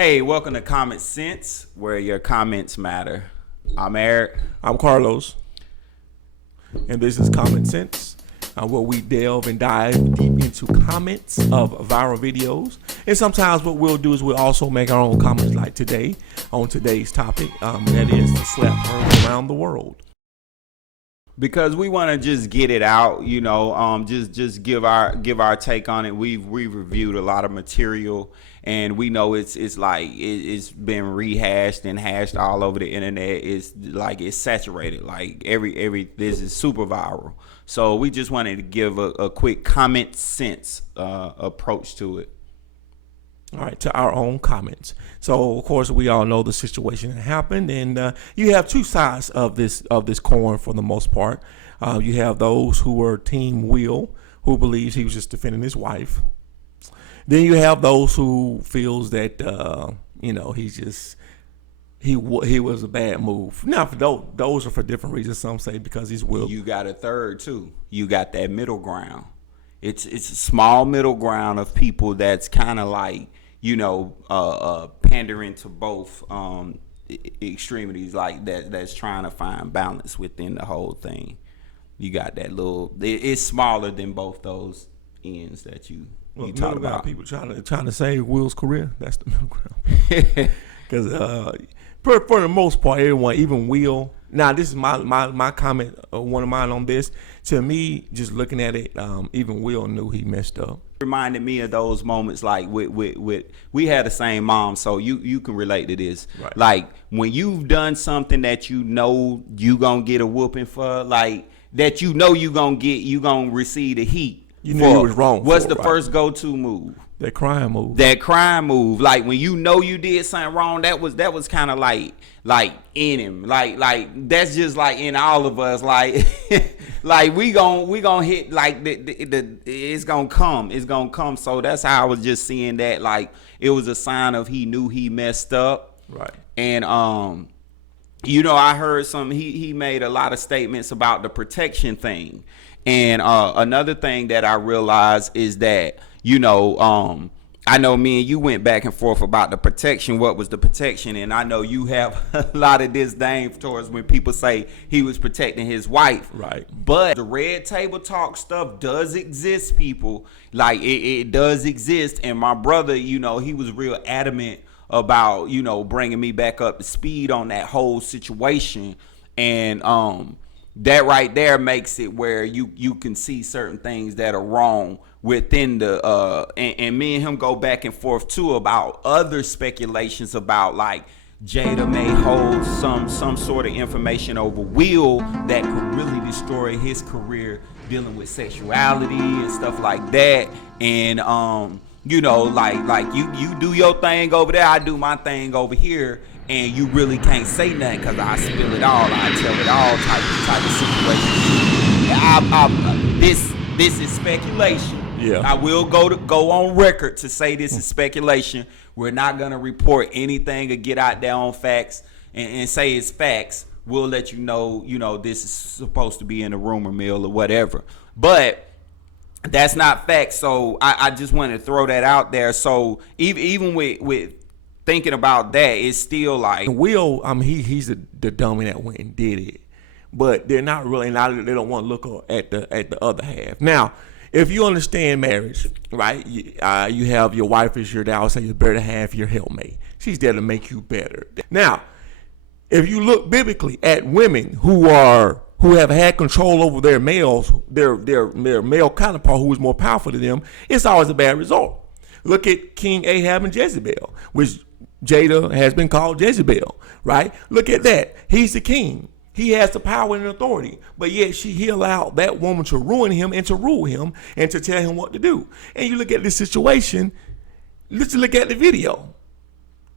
Hey, welcome to Common Sense, where your comments matter. I'm Eric. I'm Carlos, and this is Common Sense, where we delve and dive deep into comments of viral videos. And sometimes what we'll do is we'll also make our own comments, like today on today's topic, that is the slap heard around the world. Because we want to just get it out, just give our take on it. We've reviewed a lot of material, and we know it's been rehashed and hashed all over the internet. It's saturated. Like this is super viral. So we just wanted to give a quick common sense approach to it. All right, to our own comments. So, of course, we all know the situation that happened, and you have two sides of this coin for the most part. You have those who were Team Will, who believes he was just defending his wife. Then you have those who feels that he was a bad move. Now, for those are for different reasons. Some say because he's Will. You got a third too. You got that middle ground. It's a small middle ground of people that's kind of like, pandering to both extremities, like that's trying to find balance within the whole thing. You got that it's smaller than both those ends that you talk about. People trying to save Will's career. That's the middle ground. Because for the most part, everyone, even Will. Now, this is my comment, one of mine on this. To me, just looking at it, even Will knew he messed up. Reminded me of those moments like with we had the same mom, so you can relate to this. Right. Like when you've done something that you know you gonna get a whooping for, like that you gonna receive the heat. You knew you was wrong. What's the first go-to move? That crime move. Like when you know you did something wrong, that was kind of like in him. Like that's just like in all of us. Like like we gonna hit like it's gonna come. So that's how I was just seeing that. Like it was a sign of he knew he messed up. Right. And I heard he made a lot of statements about the protection thing. And another thing that I realized is that, I know me and you went back and forth about the protection. What was the protection? And I know you have a lot of disdain towards when people say he was protecting his wife. Right. But the red table talk stuff does exist, people. Like it does exist. And my brother, he was real adamant about, bringing me back up to speed on that whole situation. And that right there makes it where you can see certain things that are wrong within the and me and him go back and forth too about other speculations about like Jada may hold some sort of information over Will that could really destroy his career dealing with sexuality and stuff like that. And like you do your thing over there, I do my thing over here. And you really can't say nothing because I spill it all, I tell it all type of situation. This is speculation. Yeah. I will go on record to say this is speculation. We're not gonna report anything or get out there on facts and say it's facts. We'll let you know, this is supposed to be in a rumor mill or whatever. But that's not facts. So I just want to throw that out there. So even with thinking about that, it's still like Will. He's the dummy that went and did it, but they're not really. They don't want to look at the other half. Now, if you understand marriage, right? You have your wife as your, I would say, your better half, your helpmate. She's there to make you better. Now, if you look biblically at women who have had control over their males, their male counterpart who is more powerful than them, it's always a bad result. Look at King Ahab and Jezebel, which Jada has been called Jezebel, right? Look at that. He's the king. He has the power and authority, but yet he allowed that woman to ruin him and to rule him and to tell him what to do. And you look at this situation, let's look at the video.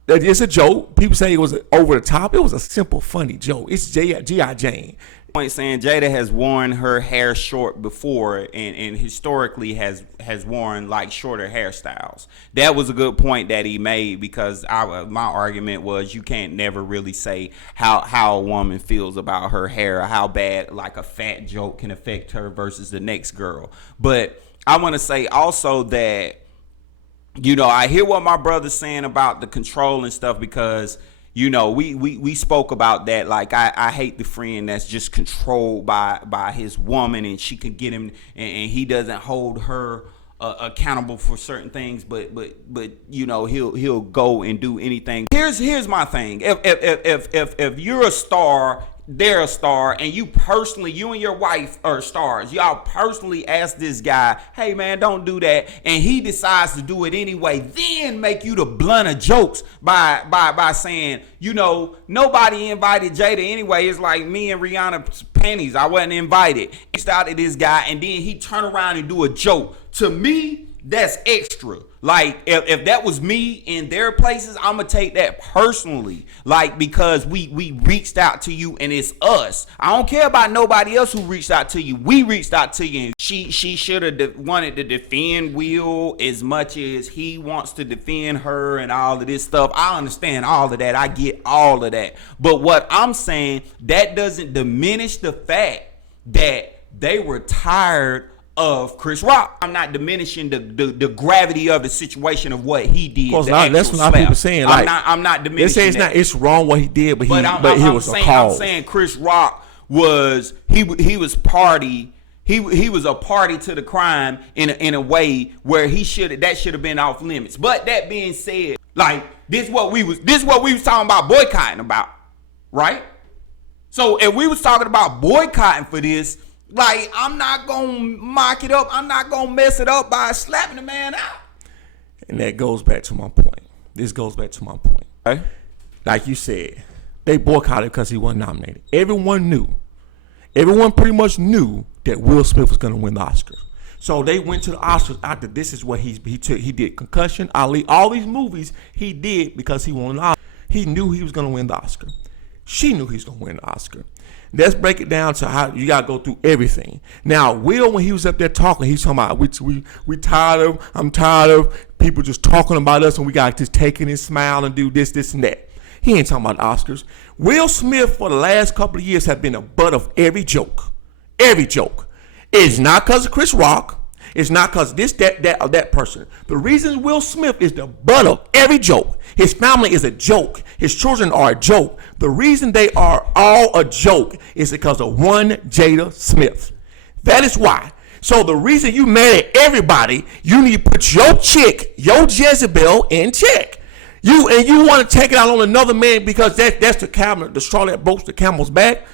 It's a joke. People say it was over the top. It was a simple, funny joke. It's G.I. Jane. Point saying Jada has worn her hair short before and historically has worn like shorter hairstyles. That was a good point that he made because my argument was you can't never really say how a woman feels about her hair or how bad like a fat joke can affect her versus the next girl. But I want to say also that I hear what my brother's saying about the control and stuff, because we spoke about that. Like, I hate the friend that's just controlled by his woman, and she can get him, and he doesn't hold her accountable for certain things, but he'll go and do anything. Here's my thing. If you're a star, they're a star, and you and your wife are stars, y'all personally ask this guy, hey man, don't do that, and he decides to do it anyway, then make you the blunt of jokes by saying, nobody invited Jada anyway. It's like me and Rihanna's panties, I wasn't invited. He started this guy, and then he turn around and do a joke. To me, that's extra. Like, if that was me in their places, I'm going to take that personally. Like, because we reached out to you, and it's us. I don't care about nobody else who reached out to you. We reached out to you. And she should have wanted to defend Will as much as he wants to defend her and all of this stuff. I understand all of that. I get all of that. But what I'm saying, that doesn't diminish the fact that they were tired of Chris Rock. I'm not diminishing the gravity of the situation of what he did. That's what a lot of people saying. Like, I'm not diminishing. They say it's wrong what he did, but he was a cause. I'm saying Chris Rock was he was a party to the crime in a way where that should have been off limits. But that being said, like, this what we was talking about boycotting about, right? So if we was talking about boycotting for this, like, I'm not gonna mock it up. I'm not gonna mess it up by slapping the man out. And that goes back to my point. This goes back to my point. Okay. Like you said, they boycotted because he wasn't nominated. Everyone pretty much knew that Will Smith was gonna win the Oscars. So they went to the Oscars after this is what he did Concussion, Ali, all these movies he did because he won the Oscar. He knew he was gonna win the Oscar. She knew he was gonna win the Oscar. Let's break it down to how you gotta go through everything. Now, Will, when he was up there talking, he's talking about we I'm tired of people just talking about us, and we gotta just take it and smile and do this and that. He ain't talking about Oscars. Will Smith for the last couple of years have been the butt of every joke. Every joke. It's not because of Chris Rock. It's not because this, that, or that person. The reason Will Smith is the butt of every joke. His family is a joke. His children are a joke. The reason they are all a joke is because of one Jada Smith. That is why. So the reason you mad at everybody, you need to put your chick, your Jezebel, in check. You want to take it out on another man because that's the straw that broke the camel's back.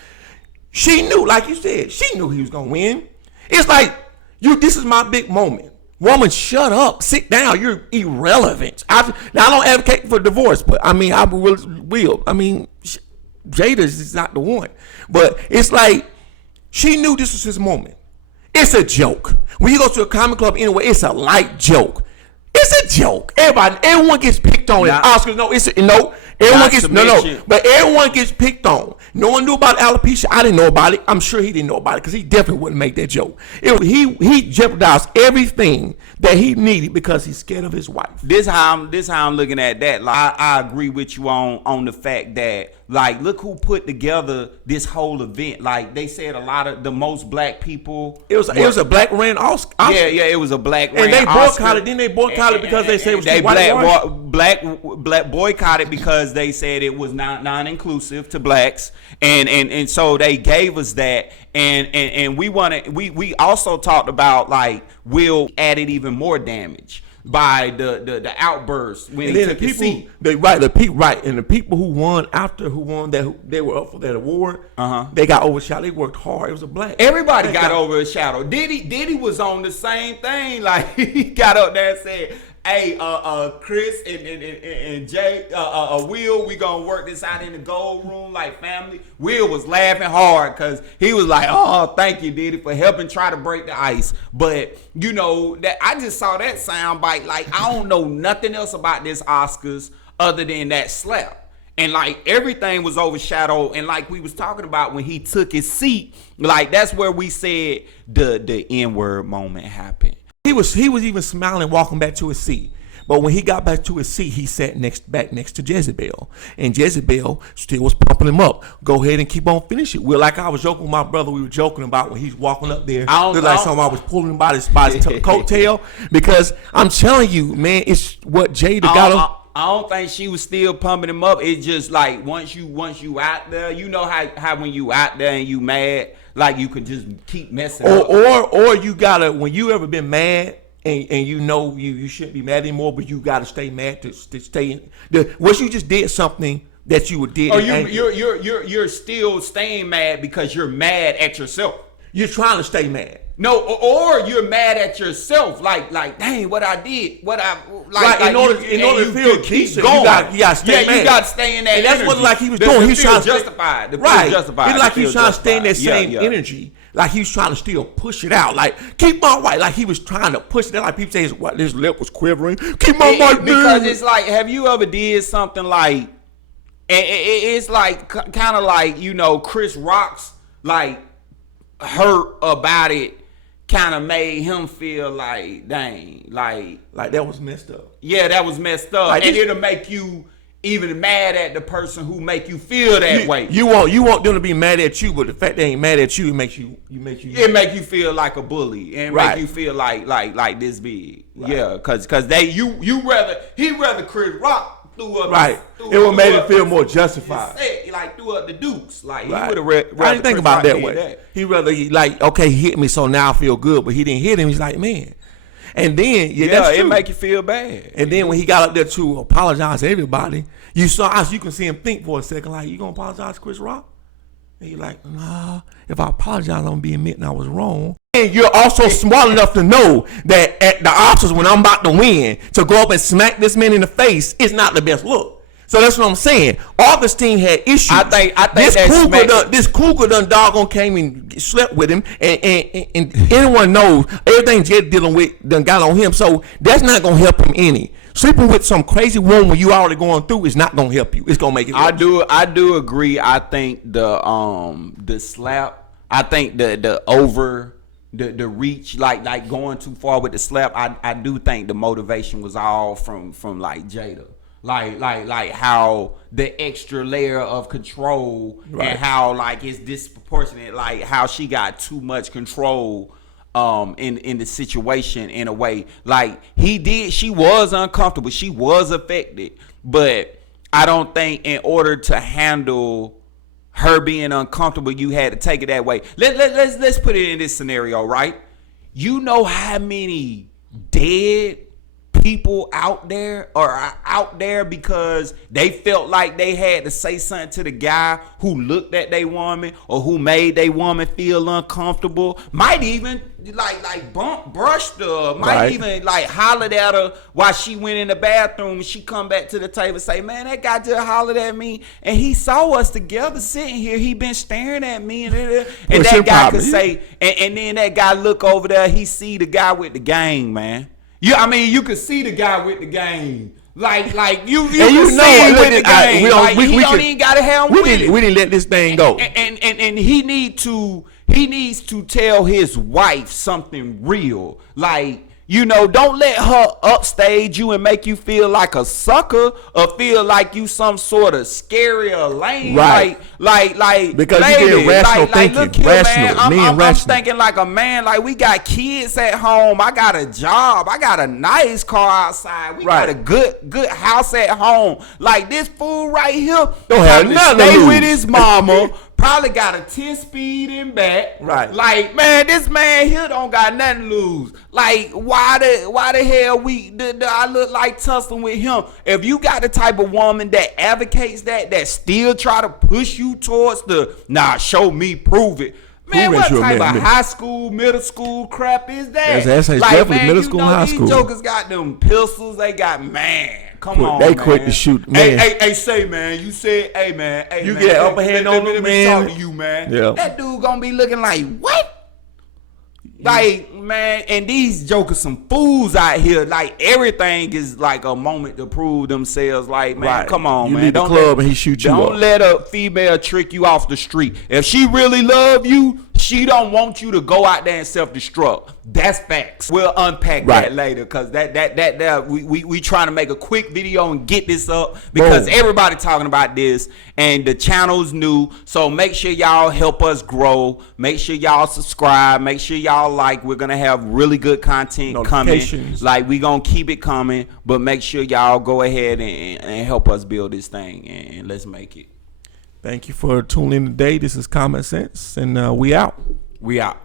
She knew, like you said, she knew he was gonna win. It's like, this is my big moment. Woman, shut up. Sit down. You're irrelevant. Now, I don't advocate for divorce, but I mean, I will. I mean, Jada is not the one. But it's like, she knew this was his moment. It's a joke. When you go to a comedy club anyway, it's a light joke. It's a joke. Everyone gets picked on at Oscars. But everyone gets picked on. No one knew about alopecia. I didn't know about it. I'm sure he didn't know about it because he definitely wouldn't make that joke. He jeopardized everything that he needed because he's scared of his wife. This how I'm looking at that. Like, I agree with you on the fact that, like, look who put together this whole event. Like, they said a lot of the most black people. It was a black ran Oscar. Yeah, it was a black ran and they boycotted. Then they boycotted because they said it was too whitewashed. Black boycotted because they said it was non-inclusive to blacks, and so they gave us that, and we also talked about, like, Will added even more damage by the outburst when he took his seat. And the people who won that they were up for that award. They got overshadowed. They worked hard. It was a black. Everybody got overshadowed. Diddy was on the same thing. Like, he got up there and said, hey, Chris and Jay, Will, we gonna work this out in the gold room like family. Will was laughing hard because he was like, oh, thank you, Diddy, for helping try to break the ice. But, that I just saw that soundbite. Like, I don't know nothing else about this Oscars other than that slap. And, like, everything was overshadowed. And like we was talking about when he took his seat, like, that's where we said the N-word moment happened. He was even smiling walking back to his seat. But when he got back to his seat, he sat back next to Jezebel. And Jezebel still was pumping him up. Go ahead and keep on finishing. Well, like I was joking with my brother, we were joking about when he's walking up there. Looked like somebody was pulling him by his coattail. Because I'm telling you, man, it's what Jada got him. I don't think she was still pumping him up. It's just like once you out there, you know how when you out there and you mad, like you can just keep messing up. Or you gotta, when you ever been mad and you know you shouldn't be mad anymore, but you gotta stay mad to stay in. Once you just did something that you did. Or you're still staying mad because you're mad at yourself. You're trying to stay mad. No, or you're mad at yourself, like, dang, what I did, what I like. In order to feel decent, you got to stay mad. You got to stay in that. And that's energy. what like he was doing. He was trying to justified. Right, justified. It's like he was trying to stay in that same energy. Like he was trying to still push it out. Like keep my wife. Like he was trying to push it out. Like people say his lip was quivering. Keep my wife. Because it's like, have you ever did something like? It's like kind of like Chris Rock's like hurt about it. Kind of made him feel like, dang, like that was messed up. Yeah, that was messed up, like, and it'll make you even mad at the person who make you feel that way. You want them to be mad at you, but the fact they ain't mad at you, it makes you. It make you feel like a bully, and make you feel like this big. Right. Yeah, because he'd rather Chris Rock. It would make it feel more justified. Like threw up the dukes. Like he right. would have. I didn't think about that way. He rather he hit me, so now I feel good, but he didn't hit him. He's like, man. And then that's it true. make you feel bad. And then when he got up there to apologize to everybody, you can see him think for a second, like, you gonna apologize to Chris Rock? And you're like, nah. If I apologize, I'm gonna be admitting I was wrong. And you're also smart enough to know that at the Oscars, when I'm about to win, to go up and smack this man in the face is not the best look. So that's what I'm saying. Augustine had issues. I think this cougar done doggone came and slept with him, and anyone knows everything Jada dealing with done got on him. So that's not gonna help him any. Sleeping with some crazy woman when you already going through is not gonna help you. It's gonna make it worse. I do agree. I think the slap. I think the reach, like going too far with the slap. I do think the motivation was all from like Jada. Like how the extra layer of control and how like it's disproportionate, like how she got too much control in the situation in a way. Like she was uncomfortable, she was affected, but I don't think in order to handle her being uncomfortable, you had to take it that way. Let's put it in this scenario, right? You know how many dead people out there are out there because they felt like they had to say something to the guy who looked at their woman or who made their woman feel uncomfortable, might even brushed her, might even like hollered at her while she went in the bathroom. She come back to the table and say, man, that guy just hollered at me and he saw us together sitting here, he been staring at me and that guy could say, and then that guy look over there, he see the guy with the gang, man. You could see the guy with the game. Like you can see him with the game. He don't even gotta have him with it. We didn't let this thing go. And he needs to tell his wife something real. Like, don't let her upstage you and make you feel like a sucker or feel like you some sort of scary or lame. Right. Like because lady, you did rational thinking. Look here, rational. Man, I'm thinking like a man. Like, we got kids at home. I got a job. I got a nice car outside. We got a good house at home. Like, this fool right here don't have nothing to stay lose. with his mama. Probably got a 10-speed in back. Right. Like, man, this man here don't got nothing to lose. Like, why the hell I look like tussling with him? If you got the type of woman that advocates that still try to push you towards show me, prove it. Man, what type of high school, middle school crap is that? That's definitely middle school and high school. These jokers got them pistols. They got, man. Come on, they man. quick to shoot, man. Hey, say, man. You said, hey, man. Hey, you man, get upper hand on them, man. Talk to you, man. Yeah. That dude gonna be looking like, what? Like, man, and these jokers some fools out here. Like, everything is like a moment to prove themselves. Like, man, come on, man. You leave the club and he shoot you up. Don't let a female trick you off the street. If she really love you, She don't want you to go out there and self-destruct. That's facts. We'll unpack that later, because we trying to make a quick video and get this up, because everybody talking about this and the channel's new. So make sure y'all help us grow. Make sure y'all subscribe. Make sure y'all like. We're gonna have really good content coming. Like, we gonna keep it coming, but make sure y'all go ahead and help us build this thing, and let's make it. Thank you for tuning in today. This is Common Sense, and we out. We out.